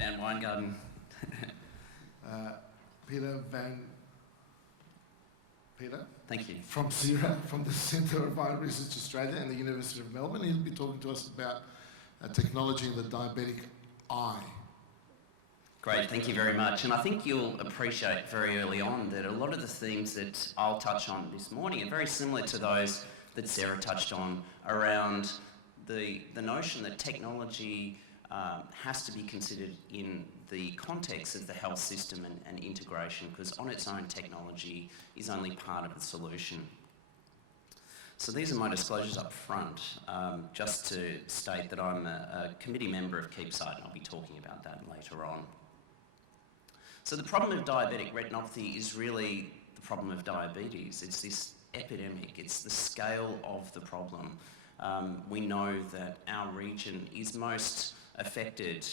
Van Wijngaarden. Peter? Thank you. From CIRA, from the Centre of Eye Research Australia and the University of Melbourne. He'll be talking to us about technology in the diabetic eye. Great, thank you very much. And I think you'll appreciate very early on that a lot of the themes that I'll touch on this morning are very similar to those that Sarah touched on around the notion that technology has to be considered in the context of the health system and integration, because on its own technology is only part of the solution. So these are my disclosures up front, just to state that I'm a committee member of KeepSight, and I'll be talking about that later on. So the problem of diabetic retinopathy is really the problem of diabetes. It's this epidemic, it's the scale of the problem. We know that our region is most affected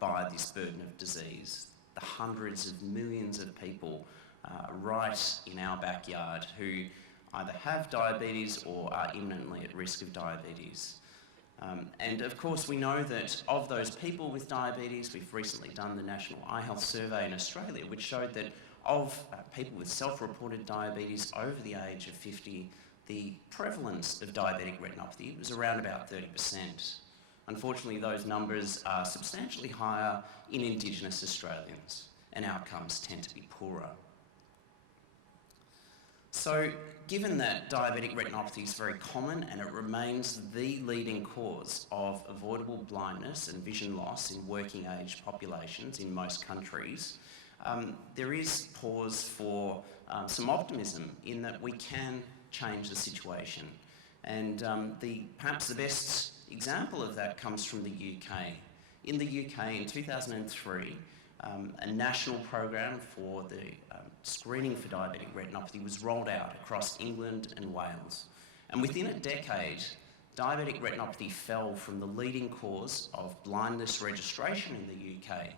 by this burden of disease. The hundreds of millions of people right in our backyard who either have diabetes or are imminently at risk of diabetes. And of course we know that of those people with diabetes, we've recently done the National Eye Health Survey in Australia, which showed that of people with self-reported diabetes over the age of 50, the prevalence of diabetic retinopathy was around about 30%. Unfortunately, those numbers are substantially higher in Indigenous Australians, and outcomes tend to be poorer. So, given that diabetic retinopathy is very common and it remains the leading cause of avoidable blindness and vision loss in working age populations in most countries, there is pause for some optimism in that we can change the situation. And perhaps the best example of that comes from the UK. In the UK in 2003, a national program for the screening for diabetic retinopathy was rolled out across England and Wales. And within a decade, diabetic retinopathy fell from the leading cause of blindness registration in the UK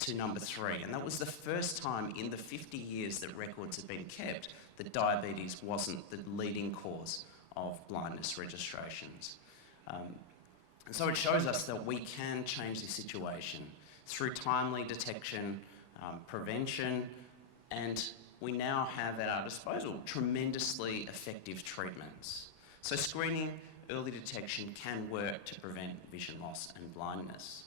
to number 3. And that was the first time in the 50 years that records have been kept that diabetes wasn't the leading cause of blindness registrations. And so it shows us that we can change the situation through timely detection, prevention, and we now have at our disposal tremendously effective treatments. So screening, early detection can work to prevent vision loss and blindness.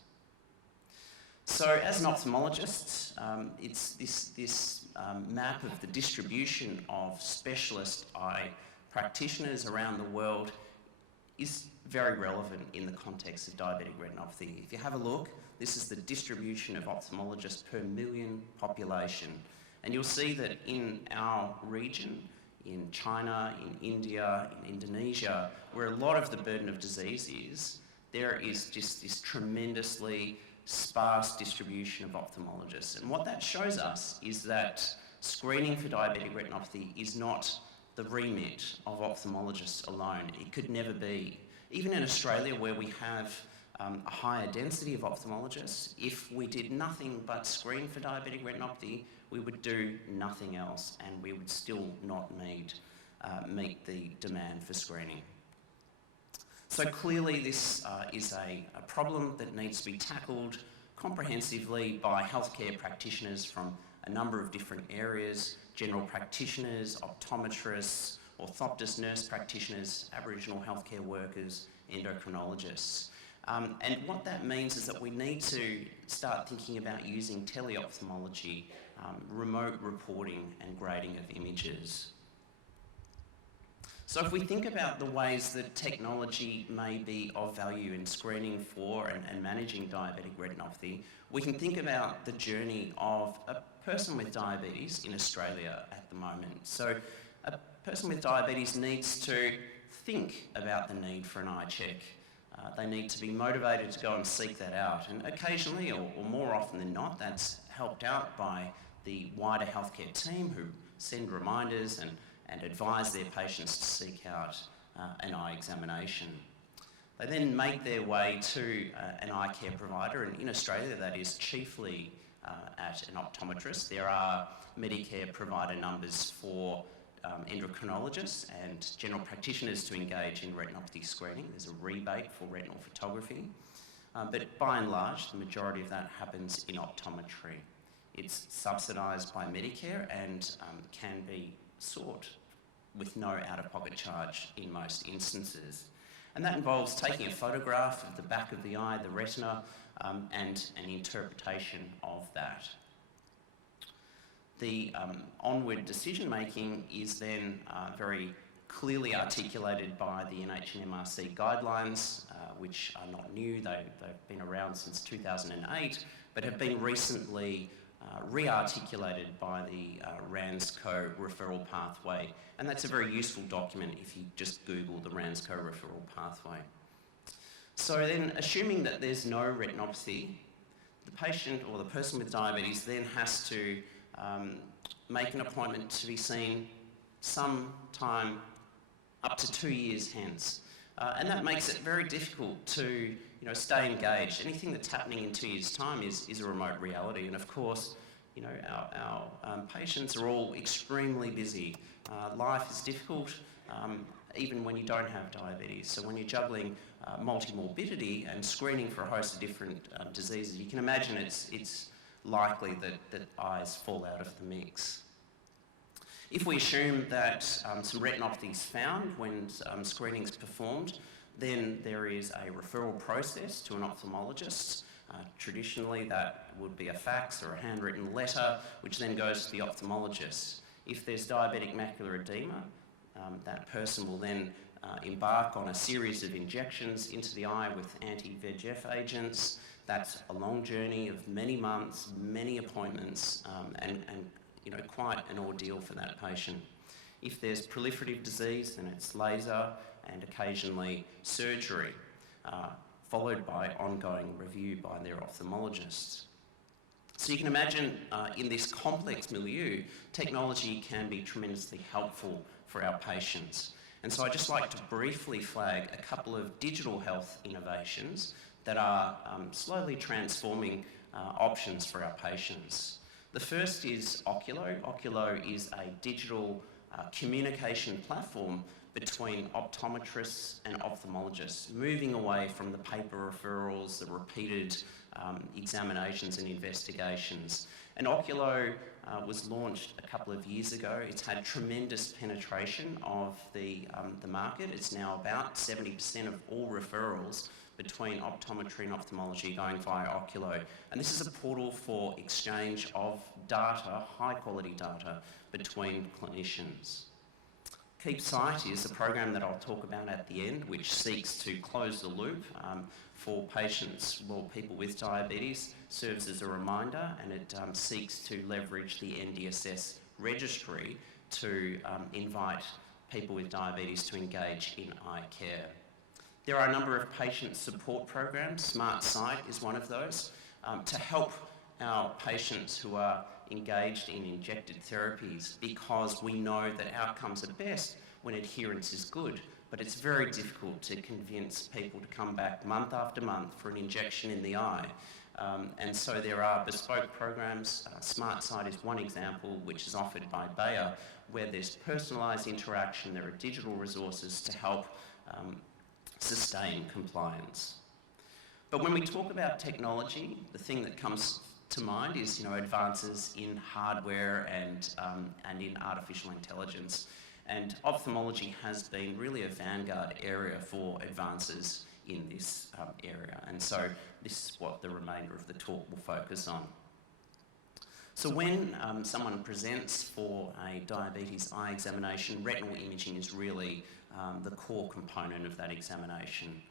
So as an ophthalmologist, it's this map of the distribution of specialist eye practitioners around the world is very relevant in the context of diabetic retinopathy. If you have a look, this is the distribution of ophthalmologists per million population. And you'll see that in our region, in China, in India, in Indonesia, where a lot of the burden of disease is, there is just this tremendously sparse distribution of ophthalmologists. And what that shows us is that screening for diabetic retinopathy is not the remit of ophthalmologists alone. It could never be. Even in Australia, where we have a higher density of ophthalmologists, if we did nothing but screen for diabetic retinopathy, we would do nothing else, and we would still not meet the demand for screening. So clearly this is a problem that needs to be tackled comprehensively by healthcare practitioners from a number of different areas: general practitioners, optometrists, orthoptists, nurse practitioners, Aboriginal healthcare workers, endocrinologists. And what that means is that we need to start thinking about using teleophthalmology, remote reporting and grading of images. So if we think about the ways that technology may be of value in screening for and managing diabetic retinopathy, we can think about the journey of a person with diabetes in Australia at the moment. So a person with diabetes needs to think about the need for an eye check. They need to be motivated to go and seek that out. And occasionally, or more often than not, that's helped out by the wider healthcare team who send reminders and advise their patients to seek out an eye examination. They then make their way to an eye care provider, and in Australia that is chiefly at an optometrist. There are Medicare provider numbers for endocrinologists and general practitioners to engage in retinopathy screening. There's a rebate for retinal photography. but by and large, the majority of that happens in optometry. It's subsidised by Medicare and can be sought with no out-of-pocket charge in most instances. And that involves taking a photograph of the back of the eye, the retina, and an interpretation of that. The onward decision-making is then very clearly articulated by the NHMRC guidelines, which are not new. They've been around since 2008, but have been recently re-articulated by the RANZCO referral pathway. And that's a very useful document if you just Google the RANZCO referral pathway. So then, assuming that there's no retinopathy, the patient or the person with diabetes then has to make an appointment to be seen sometime up to 2 years hence. And that makes it very difficult to stay engaged. Anything that's happening in 2 years' time is a remote reality. And of course, our patients are all extremely busy. Life is difficult, even when you don't have diabetes. So when you're juggling multimorbidity and screening for a host of different diseases, you can imagine it's likely that eyes fall out of the mix. If we assume that some retinopathy is found when screening is performed, then there is a referral process to an ophthalmologist. Traditionally, that would be a fax or a handwritten letter, which then goes to the ophthalmologist. If there's diabetic macular edema, that person will then embark on a series of injections into the eye with anti-VEGF agents. That's a long journey of many months, many appointments, and quite an ordeal for that patient. If there's proliferative disease, then it's laser and occasionally surgery, followed by ongoing review by their ophthalmologist. So you can imagine in this complex milieu, technology can be tremendously helpful for our patients. And so I'd just like to briefly flag a couple of digital health innovations that are slowly transforming options for our patients. The first is Oculo. Oculo is a digital communication platform between optometrists and ophthalmologists, moving away from the paper referrals, the repeated examinations and investigations. And Oculo was launched a couple of years ago. It's had tremendous penetration of the market. It's now about 70% of all referrals between optometry and ophthalmology going via Oculo. And this is a portal for exchange of data, high quality data, between clinicians. Keep Sight is a program that I'll talk about at the end, which seeks to close the loop for patients or people with diabetes, serves as a reminder, and it seeks to leverage the NDSS registry to invite people with diabetes to engage in eye care. There are a number of patient support programs. Smart Sight is one of those, to help our patients who are engaged in injected therapies, because we know that outcomes are best when adherence is good, but it's very difficult to convince people to come back month after month for an injection in the eye. And so there are bespoke programs. Smart Sight is one example, which is offered by Bayer, where there's personalised interaction. There are digital resources to help sustain compliance. But when we talk about technology, the thing that comes to mind is advances in hardware and in artificial intelligence. And ophthalmology has been really a vanguard area for advances in this area. And so this is what the remainder of the talk will focus on. So when someone presents for a diabetes eye examination, retinal imaging is really the core component of that examination.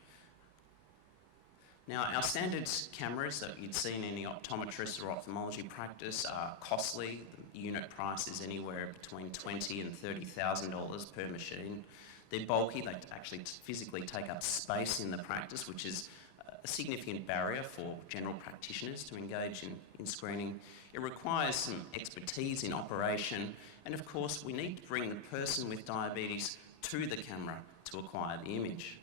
Now, our standard cameras that you'd see in any optometrist or ophthalmology practice are costly. The unit price is anywhere between $20,000 and $30,000 per machine. They're bulky. They actually physically take up space in the practice, which is a significant barrier for general practitioners to engage in screening. It requires some expertise in operation, and of course, we need to bring the person with diabetes to the camera to acquire the image.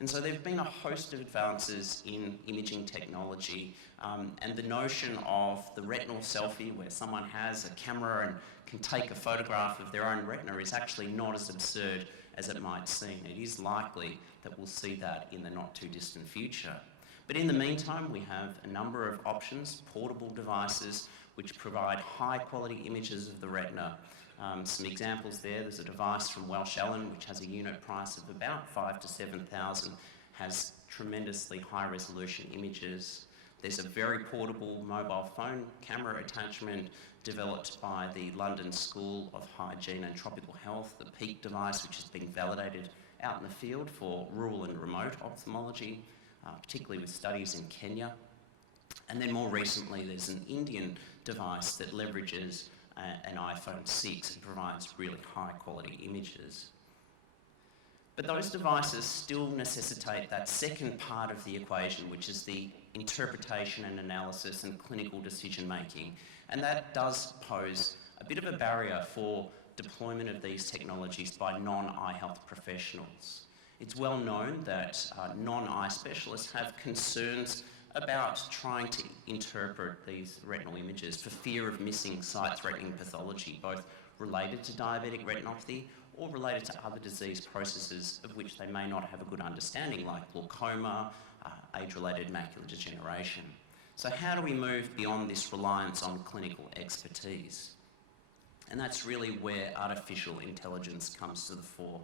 And so there have been a host of advances in imaging technology, and the notion of the retinal selfie, where someone has a camera and can take a photograph of their own retina, is actually not as absurd as it might seem. It is likely that we'll see that in the not too distant future. But in the meantime, we have a number of options, portable devices, which provide high quality images of the retina. Some examples there, there's a device from Welsh Allen, which has a unit price of about 5,000 to 7,000, has tremendously high resolution images. There's a very portable mobile phone camera attachment developed by the London School of Hygiene and Tropical Health, the Peak device, which has been validated out in the field for rural and remote ophthalmology, particularly with studies in Kenya. And then more recently, there's an Indian device that leverages an iPhone 6 and provides really high quality images. But those devices still necessitate that second part of the equation, which is the interpretation and analysis and clinical decision making. And that does pose a bit of a barrier for deployment of these technologies by non-eye health professionals. It's well known that non-eye specialists have concerns about trying to interpret these retinal images for fear of missing sight-threatening pathology, both related to diabetic retinopathy or related to other disease processes of which they may not have a good understanding, like glaucoma, age-related macular degeneration. So how do we move beyond this reliance on clinical expertise? And that's really where artificial intelligence comes to the fore.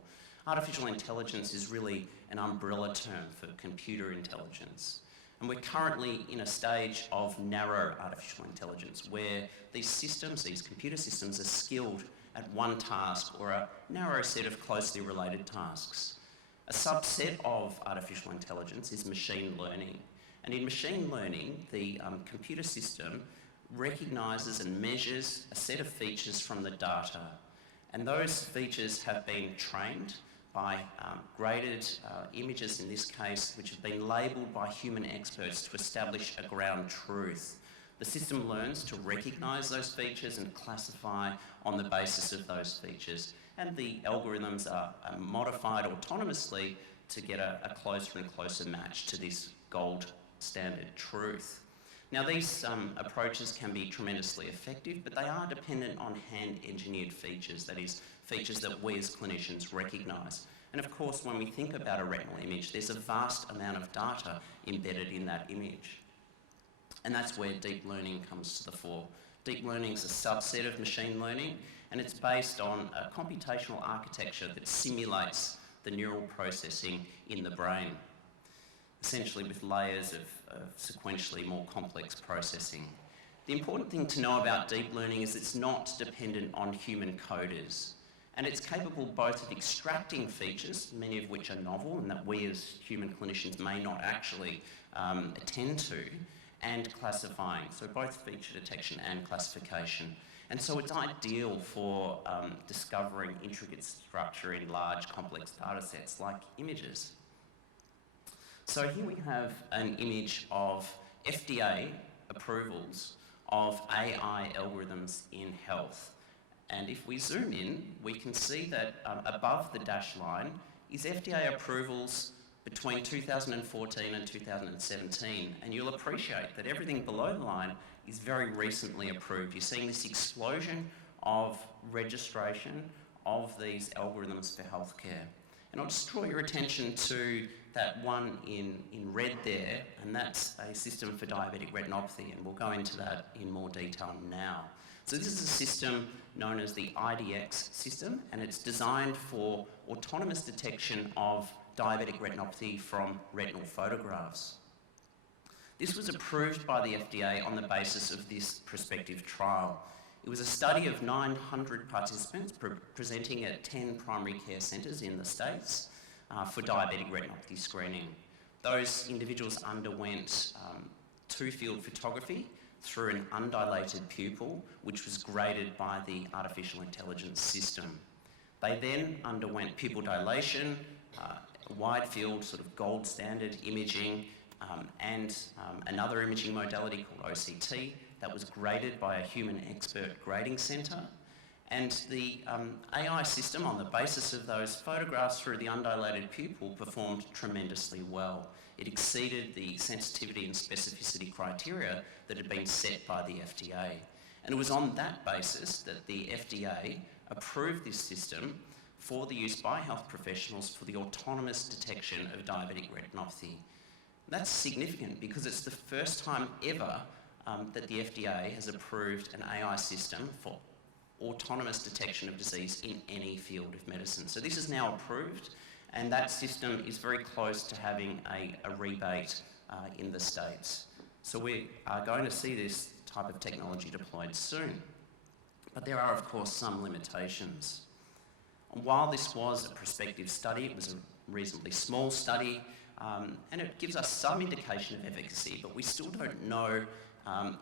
Artificial intelligence is really an umbrella term for computer intelligence. And we're currently in a stage of narrow artificial intelligence where these systems, these computer systems, are skilled at one task or a narrow set of closely related tasks. A subset of artificial intelligence is machine learning. And in machine learning, the computer system recognises and measures a set of features from the data. And those features have been trained by graded images, in this case, which have been labelled by human experts to establish a ground truth. The system learns to recognise those features and classify on the basis of those features. And the algorithms are modified autonomously to get a closer and closer match to this gold standard truth. Now, these approaches can be tremendously effective, but they are dependent on hand-engineered features, that is, features that we as clinicians recognise. And of course, when we think about a retinal image, there's a vast amount of data embedded in that image. And that's where deep learning comes to the fore. Deep learning is a subset of machine learning, and it's based on a computational architecture that simulates the neural processing in the brain, essentially with layers of sequentially more complex processing. The important thing to know about deep learning is it's not dependent on human coders, and it's capable both of extracting features, many of which are novel and that we as human clinicians may not actually attend to, and classifying, so both feature detection and classification. And so it's ideal for discovering intricate structure in large complex data sets like images. So here we have an image of FDA approvals of AI algorithms in health. And if we zoom in, we can see that above the dashed line is FDA approvals between 2014 and 2017. And you'll appreciate that everything below the line is very recently approved. You're seeing this explosion of registration of these algorithms for healthcare. And I'll just draw your attention to that one in red there, and that's a system for diabetic retinopathy, and we'll go into that in more detail now. So this is a system known as the IDX system, and it's designed for autonomous detection of diabetic retinopathy from retinal photographs. This was approved by the FDA on the basis of this prospective trial. It was a study of 900 participants presenting at 10 primary care centres in the States for diabetic retinopathy screening. Those individuals underwent two-field photography through an undilated pupil, which was graded by the artificial intelligence system. They then underwent pupil dilation, wide field, sort of gold standard imaging, and another imaging modality called OCT that was graded by a human expert grading centre. And the AI system, on the basis of those photographs through the undilated pupil, performed tremendously well. It exceeded the sensitivity and specificity criteria that had been set by the FDA. And it was on that basis that the FDA approved this system for the use by health professionals for the autonomous detection of diabetic retinopathy. That's significant because it's the first time ever that the FDA has approved an AI system for autonomous detection of disease in any field of medicine. So this is now approved, and that system is very close to having a rebate in the States. So we are going to see this type of technology deployed soon. But there are, of course, some limitations. While this was a prospective study, it was a reasonably small study, and it gives us some indication of efficacy, but we still don't know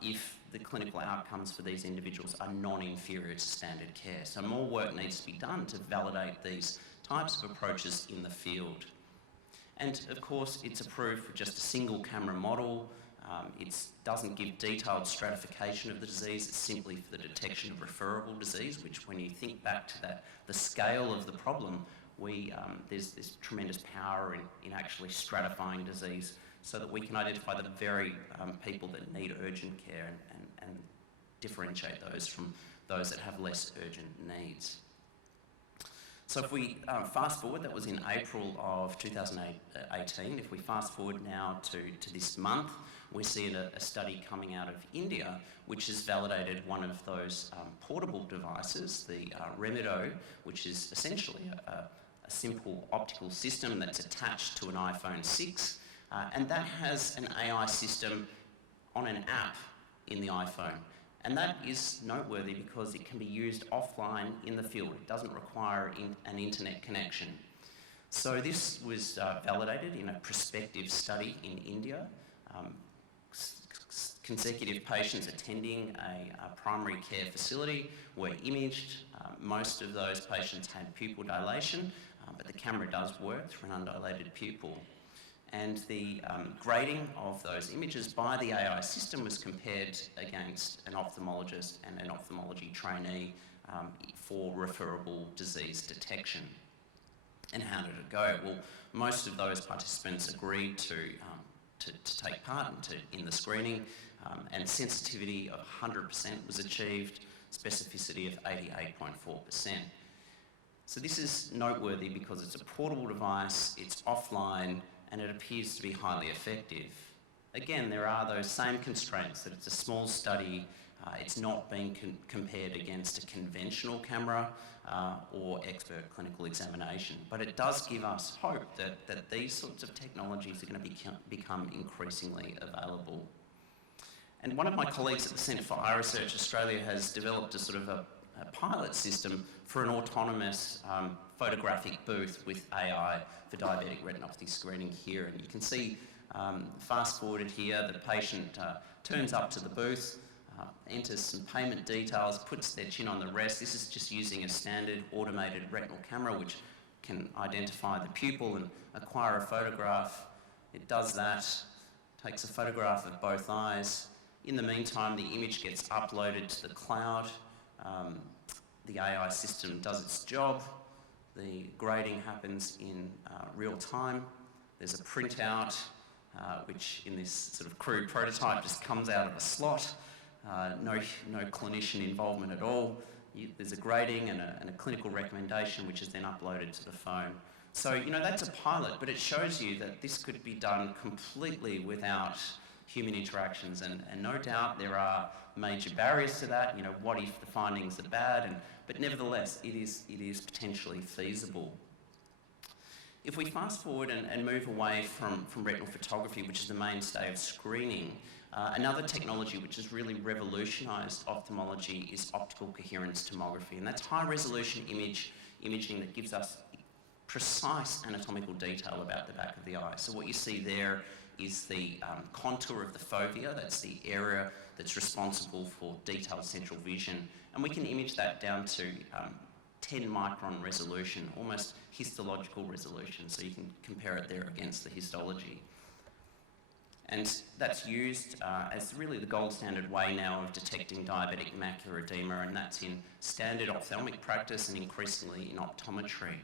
if the clinical outcomes for these individuals are non-inferior to standard care. So more work needs to be done to validate these types of approaches in the field. And of course, it's approved for just a single camera model. It doesn't give detailed stratification of the disease, it's simply for the detection of referable disease, which when you think back to the scale of the problem, there's this tremendous power in actually stratifying disease so that we can identify the very people that need urgent care and differentiate those from those that have less urgent needs. So if we fast forward, that was in April of 2018, if we fast forward now to this month, we see a study coming out of India which has validated one of those portable devices, the Retinopathy, which is essentially a simple optical system that's attached to an iPhone 6, and that has an AI system on an app in the iPhone. And that is noteworthy because it can be used offline in the field. It doesn't require an internet connection. So this was validated in a prospective study in India. Consecutive patients attending a primary care facility were imaged. Most of those patients had pupil dilation, but the camera does work through an undilated pupil. And the grading of those images by the AI system was compared against an ophthalmologist and an ophthalmology trainee for referable disease detection. And how did it go? Well, most of those participants agreed to take part in the screening, and sensitivity of 100% was achieved, specificity of 88.4%. So this is noteworthy because it's a portable device, it's offline, and it appears to be highly effective. Again, there are those same constraints that it's a small study, it's not being compared against a conventional camera or expert clinical examination, but it does give us hope that these sorts of technologies are going to become increasingly available. And one of my colleagues at the Centre for Eye Research Australia has developed a sort of a pilot system for an autonomous photographic booth with AI for diabetic retinopathy screening here. And you can see, fast forwarded here, the patient turns up to the booth, enters some payment details, puts their chin on the rest. This is just using a standard automated retinal camera which can identify the pupil and acquire a photograph. It does that, takes a photograph of both eyes. In the meantime, the image gets uploaded to the cloud. The AI system does its job. The grading happens in real time. There's a printout, which in this sort of crude prototype just comes out of a slot. No clinician involvement at all. There's a grading and a clinical recommendation which is then uploaded to the phone. So, that's a pilot, but it shows you that this could be done completely without human interactions, and no doubt there are major barriers to that. What if the findings are bad? But nevertheless, it is potentially feasible. If we fast forward and move away from retinal photography, which is the mainstay of screening, another technology which has really revolutionised ophthalmology is optical coherence tomography, and that's high-resolution imaging that gives us precise anatomical detail about the back of the eye. So what you see there is the contour of the fovea, that's the area that's responsible for detailed central vision, and we can image that down to 10 micron resolution, almost histological resolution, so you can compare it there against the histology. And that's used as really the gold standard way now of detecting diabetic macular edema, and that's in standard ophthalmic practice and increasingly in optometry.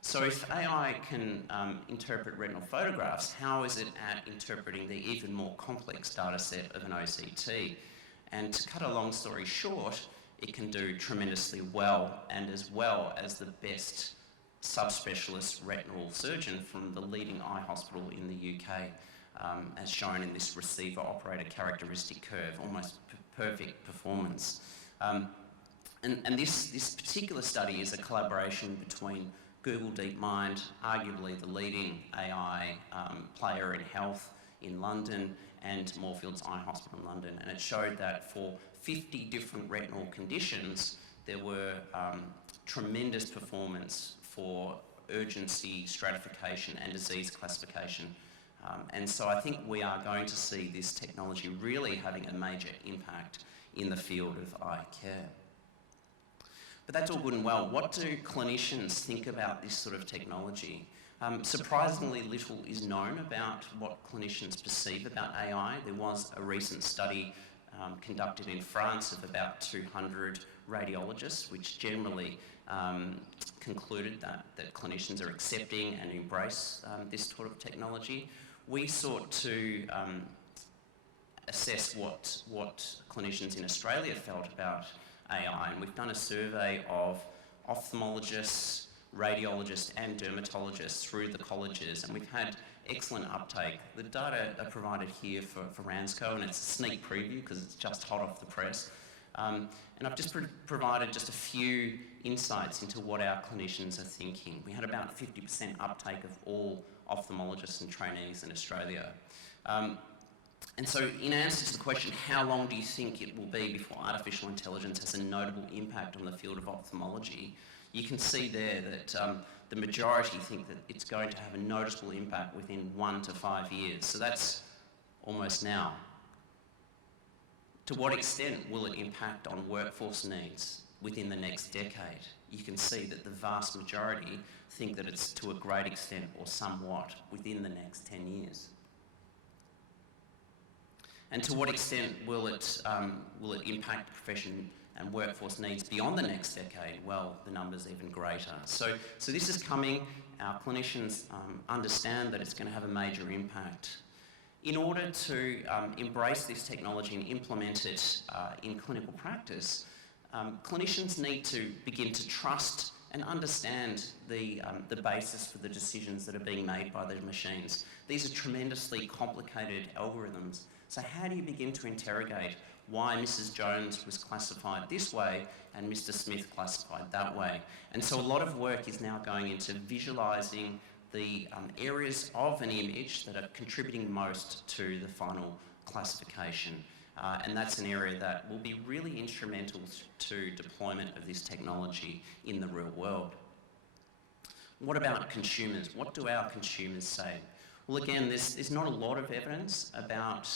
So if AI can interpret retinal photographs, how is it at interpreting the even more complex data set of an OCT? And to cut a long story short, it can do tremendously well, and as well as the best subspecialist retinal surgeon from the leading eye hospital in the UK. as shown in this receiver-operator characteristic curve, almost perfect performance. And this particular study is a collaboration between Google DeepMind, arguably the leading AI player in health in London, and Moorfields Eye Hospital in London. And it showed that for 50 different retinal conditions, there were tremendous performance for urgency, stratification and disease classification. And so I think we are going to see this technology really having a major impact in the field of eye care. But that's all good and well. What do clinicians think about this sort of technology? Surprisingly little is known about what clinicians perceive about AI. There was a recent study conducted in France of about 200 radiologists, which generally concluded that clinicians are accepting and embrace this sort of technology. We sought to assess what clinicians in Australia felt about AI, and we've done a survey of ophthalmologists, radiologists and dermatologists through the colleges, and we've had excellent uptake. The data are provided here for RANZCO, and it's a sneak preview because it's just hot off the press. And I've just provided just a few insights into what our clinicians are thinking. We had about 50% uptake of all ophthalmologists and trainees in Australia. And so in answer to the question, how long do you think it will be before artificial intelligence has a notable impact on the field of ophthalmology? You can see there that the majority think that it's going to have a noticeable impact within 1 to 5 years. So that's almost now. To what extent will it impact on workforce needs within the next decade? You can see that the vast majority think that it's to a great extent or somewhat within the next 10 years. And to what extent will it impact the profession and workforce needs beyond the next decade? Well, the number's even greater. So this is coming. Our clinicians understand that it's going to have a major impact. In order to embrace this technology and implement it in clinical practice, clinicians need to begin to trust and understand the basis for the decisions that are being made by the machines. These are tremendously complicated algorithms. So how do you begin to interrogate why Mrs. Jones was classified this way and Mr. Smith classified that way? And so a lot of work is now going into visualising the areas of an image that are contributing most to the final classification. And that's an area that will be really instrumental to deployment of this technology in the real world. What about consumers? What do our consumers say? Well, again, there's not a lot of evidence about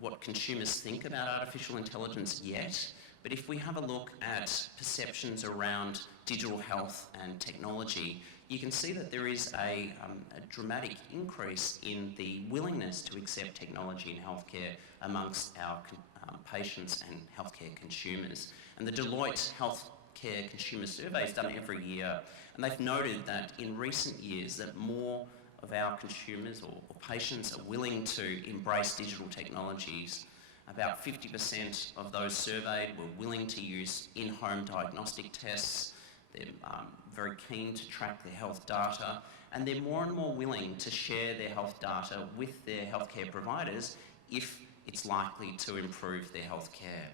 what consumers think about artificial intelligence yet, but if we have a look at perceptions around digital health and technology, you can see that there is a dramatic increase in the willingness to accept technology in healthcare amongst our patients and healthcare consumers. And the Deloitte Healthcare Consumer Survey is done every year, and they've noted that in recent years that more of our consumers or patients are willing to embrace digital technologies. About 50% of those surveyed were willing to use in-home diagnostic tests. They're very keen to track their health data, and they're more and more willing to share their health data with their healthcare providers if it's likely to improve their health care.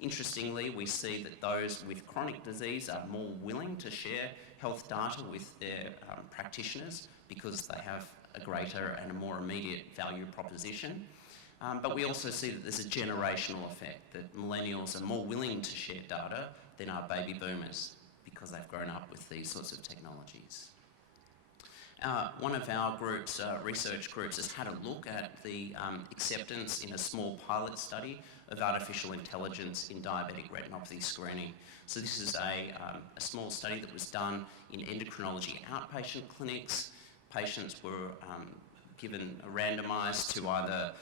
Interestingly, we see that those with chronic disease are more willing to share health data with their practitioners because they have a greater and a more immediate value proposition. But we also see that there's a generational effect, that millennials are more willing to share data than our baby boomers because they've grown up with these sorts of technologies. One of our groups, research groups, has had a look at the acceptance in a small pilot study of artificial intelligence in diabetic retinopathy screening. So this is a small study that was done in endocrinology outpatient clinics. Patients were randomised to either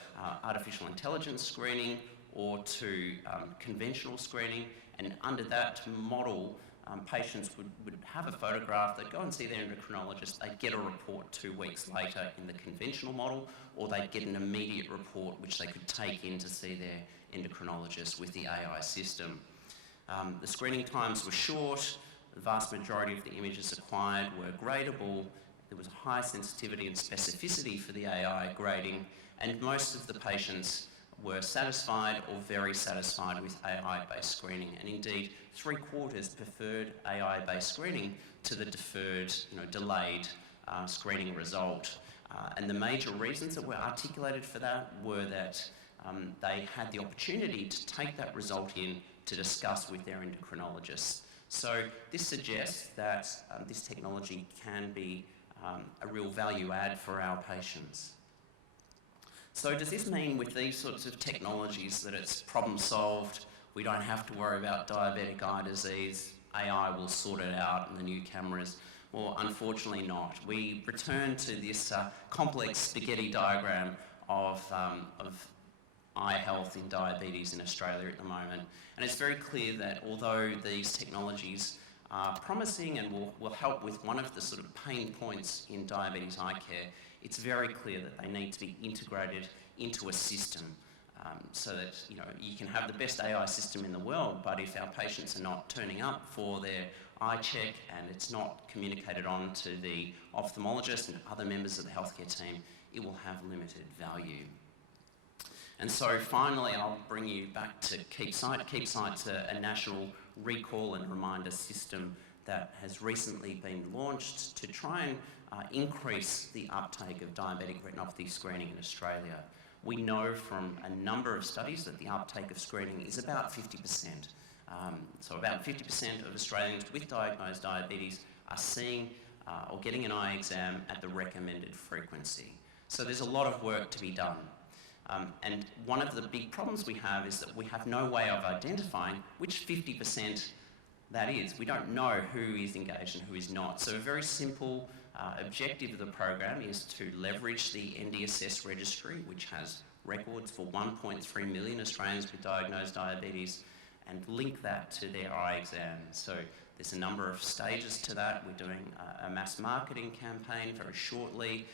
artificial intelligence screening or to conventional screening, and under that model, patients would have a photograph, they'd go and see their endocrinologist, they'd get a report 2 weeks later in the conventional model, or they'd get an immediate report which they could take in to see their endocrinologist with the AI system. The screening times were short, the vast majority of the images acquired were gradable, there was high sensitivity and specificity for the AI grading, and most of the patients were satisfied or very satisfied with AI-based screening, and indeed 3/4 preferred AI-based screening to the deferred, delayed screening result. And the major reasons that were articulated for that were that they had the opportunity to take that result in to discuss with their endocrinologists. So this suggests that this technology can be a real value add for our patients. So does this mean with these sorts of technologies that it's problem solved, we don't have to worry about diabetic eye disease, AI will sort it out in the new cameras? Well, unfortunately not. We return to this complex spaghetti diagram of eye health in diabetes in Australia at the moment. And it's very clear that although these technologies are promising and will help with one of the sort of pain points in diabetes eye care, it's very clear that they need to be integrated into a system so that you can have the best AI system in the world, but if our patients are not turning up for their eye check and it's not communicated on to the ophthalmologist and other members of the healthcare team, it will have limited value. And so finally, I'll bring you back to KeepSight. KeepSight's a national recall and reminder system that has recently been launched to try and increase the uptake of diabetic retinopathy screening in Australia. We know from a number of studies that the uptake of screening is about 50%. So about 50% of Australians with diagnosed diabetes are seeing or getting an eye exam at the recommended frequency. So there's a lot of work to be done. And one of the big problems we have is that we have no way of identifying which 50% that is. We don't know who is engaged and who is not. So a very simple objective of the program is to leverage the NDSS registry, which has records for 1.3 million Australians with diagnosed diabetes, and link that to their eye exam. So there's a number of stages to that. We're doing a mass marketing campaign very shortly.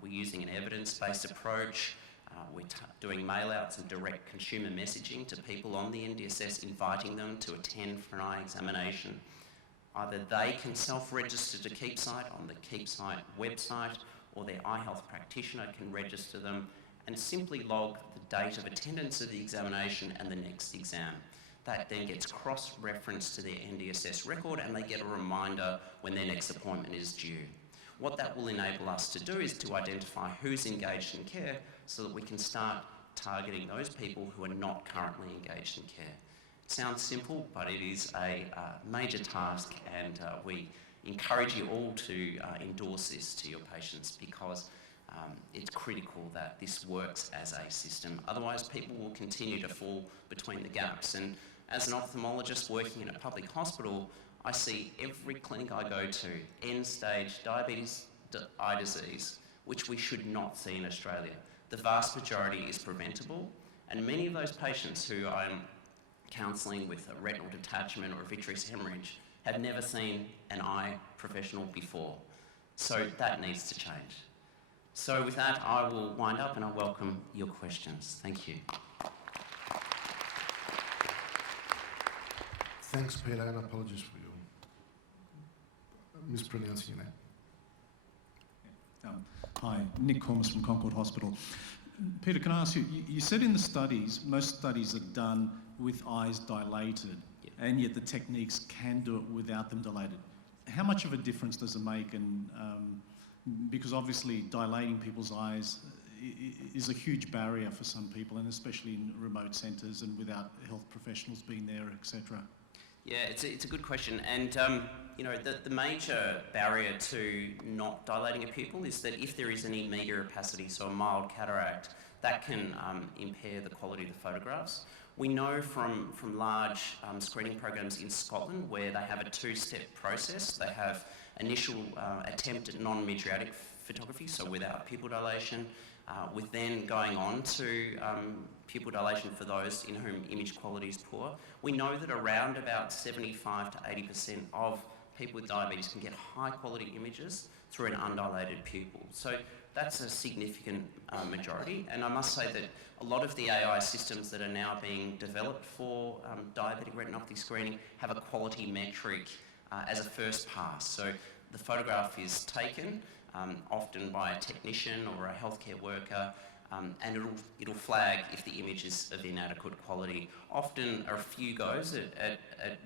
We're using an evidence-based approach. We're doing mail-outs and direct consumer messaging to people on the NDSS, inviting them to attend for an eye examination. Either they can self-register to KeepSight on the KeepSight website, or their eye health practitioner can register them and simply log the date of attendance of the examination and the next exam. That then gets cross-referenced to their NDSS record, and they get a reminder when their next appointment is due. What that will enable us to do is to identify who's engaged in care so that we can start targeting those people who are not currently engaged in care. It sounds simple, but it is a major task, and we encourage you all to endorse this to your patients, because it's critical that this works as a system. Otherwise, people will continue to fall between the gaps. And as an ophthalmologist working in a public hospital, I see every clinic I go to end-stage diabetes eye disease, which we should not see in Australia. The vast majority is preventable, and many of those patients who I'm counselling with a retinal detachment or a vitreous hemorrhage have never seen an eye professional before. So that needs to change. So with that, I will wind up and I welcome your questions. Thank you. Thanks, Peter, and apologies for your mispronouncing your name. Hi, Nick Cormus from Concord Hospital. Peter, can I ask you, you said in the studies, most studies are done with eyes dilated, and yet the techniques can do it without them dilated. How much of a difference does it make? And because obviously dilating people's eyes is a huge barrier for some people, and especially in remote centres and without health professionals being there, etc. Yeah, it's a good question, and the major barrier to not dilating a pupil is that if there is any media opacity, so a mild cataract, that can impair the quality of the photographs. We know from large screening programs in Scotland where they have a two-step process. They have initial attempt at non-mydriatic photography, so without pupil dilation, with then going on to pupil dilation for those in whom image quality is poor. We know that around about 75 to 80% of people with diabetes can get high quality images through an undilated pupil. So that's a significant majority, and I must say that a lot of the AI systems that are now being developed for diabetic retinopathy screening have a quality metric as a first pass. So the photograph is taken, often by a technician or a healthcare worker, and it'll flag if the image is of inadequate quality. Often a few goes at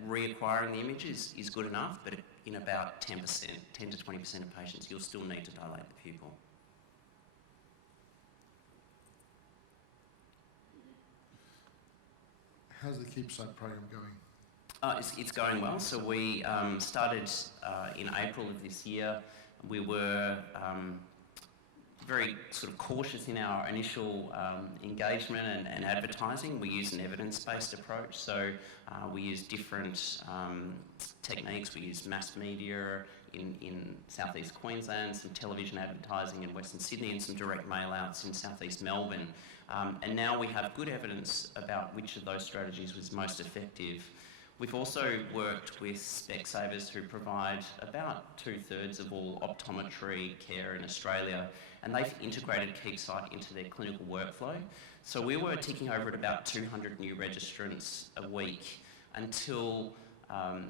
reacquiring the image is good enough, but in about 10%, 10 to 20% of patients, you'll still need to dilate the pupil. How's the Keep Sight program going? It's going well. So we started in April of this year. We were very sort of cautious in our initial engagement and advertising. We use an evidence-based approach. So we use different techniques. We use mass media in southeast Queensland, some television advertising in Western Sydney, and some direct mail-outs in southeast Melbourne. And now we have good evidence about which of those strategies was most effective. We've also worked with Specsavers, who provide about 2/3 of all optometry care in Australia, and they've integrated Keep Sight into their clinical workflow. So we were ticking over at about 200 new registrants a week until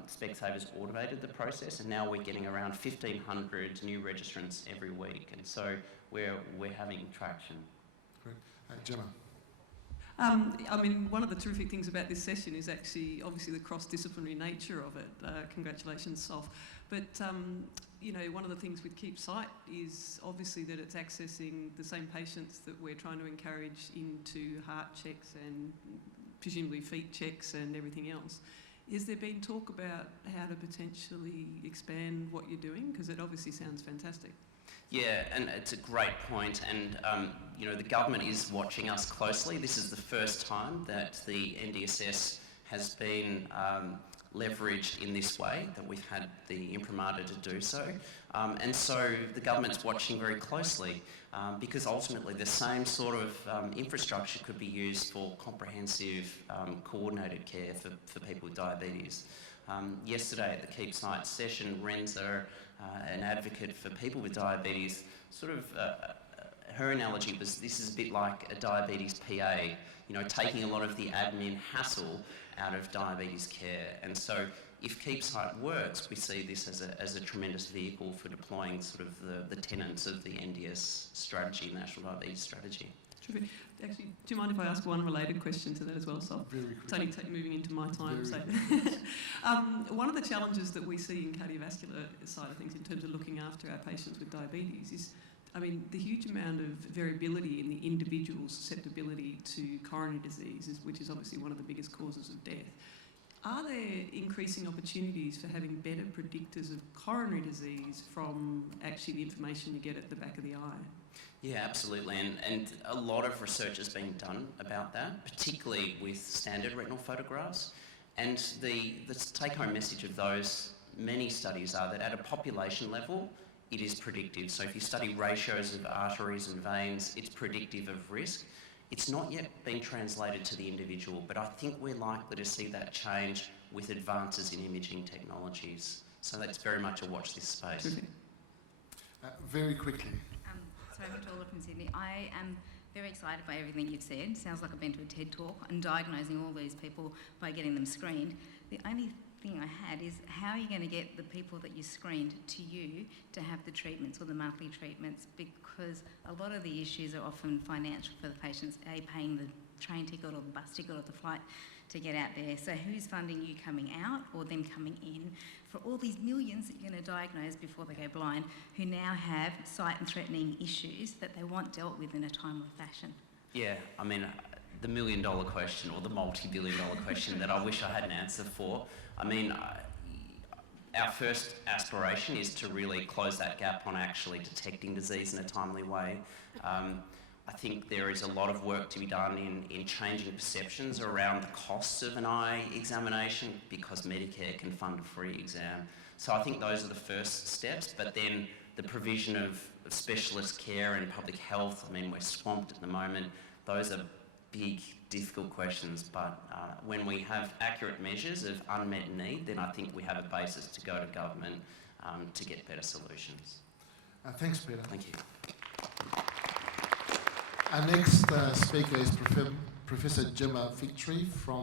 Specsavers automated the process, and now we're getting around 1,500 new registrants every week, and so we're having traction. Great. Gemma. I mean, one of the terrific things about this session is actually obviously the cross-disciplinary nature of it. Congratulations, Soph. But, you know, one of the things with Keep Sight is obviously that it's accessing the same patients that we're trying to encourage into heart checks and presumably feet checks and everything else. Has there been talk about how to potentially expand what you're doing? Because it obviously sounds fantastic. Yeah, and it's a great point, and you know, the government is watching us closely. This is the first time that the NDSS has been leveraged in this way, that we've had the imprimatur to do so. And so the government's watching very closely because ultimately the same sort of infrastructure could be used for comprehensive coordinated care for people with diabetes. Yesterday at the Keep Sight session, Renza, an advocate for people with diabetes, sort of her analogy was this is a bit like a diabetes PA, you know, taking a lot of the admin hassle out of diabetes care. And so if Keep Sight works, we see this as a tremendous vehicle for deploying sort of the tenets of the NDS strategy, National Diabetes Strategy. Terrific. Actually, do you mind if I ask one related question to that as well, Sol? Very quickly. It's only moving into my time. So, one of the challenges that we see in cardiovascular side of things in terms of looking after our patients with diabetes is, I mean, the huge amount of variability in the individual's susceptibility to coronary disease, which is obviously one of the biggest causes of death. Are there increasing opportunities for having better predictors of coronary disease from actually the information you get at the back of the eye? Yeah, absolutely, and a lot of research has been done about that, particularly with standard retinal photographs. And the take-home message of those many studies are that at a population level, it is predictive. So if you study ratios of arteries and veins, it's predictive of risk. It's not yet been translated to the individual, but I think we're likely to see that change with advances in imaging technologies. So that's very much a watch this space. Very quickly. So Victoria from Sydney. I am very excited by everything you've said. Sounds like I've been to a TED talk and diagnosing all these people by getting them screened. The only thing I had is how are you going to get the people that you screened to you to have the treatments or the monthly treatments, because a lot of the issues are often financial for the patients, paying the train ticket or the bus ticket or the flight to get out there. So who's funding you coming out or them coming in for all these millions that you're going to diagnose before they go blind, who now have sight and threatening issues that they want dealt with in a timely fashion? Yeah, I mean, the million-dollar question or the multi-billion-dollar question that I wish I had an answer for. I mean, our first aspiration is to really close that gap on actually detecting disease in a timely way. I think there is a lot of work to be done in changing perceptions around the costs of an eye examination, because Medicare can fund a free exam. So I think those are the first steps, but then the provision of specialist care and public health, I mean, we're swamped at the moment. Those are big, difficult questions, but when we have accurate measures of unmet need, then I think we have a basis to go to government to get better solutions. Thanks, Peter. Thank you. Our next speaker is Professor Gemma Victory from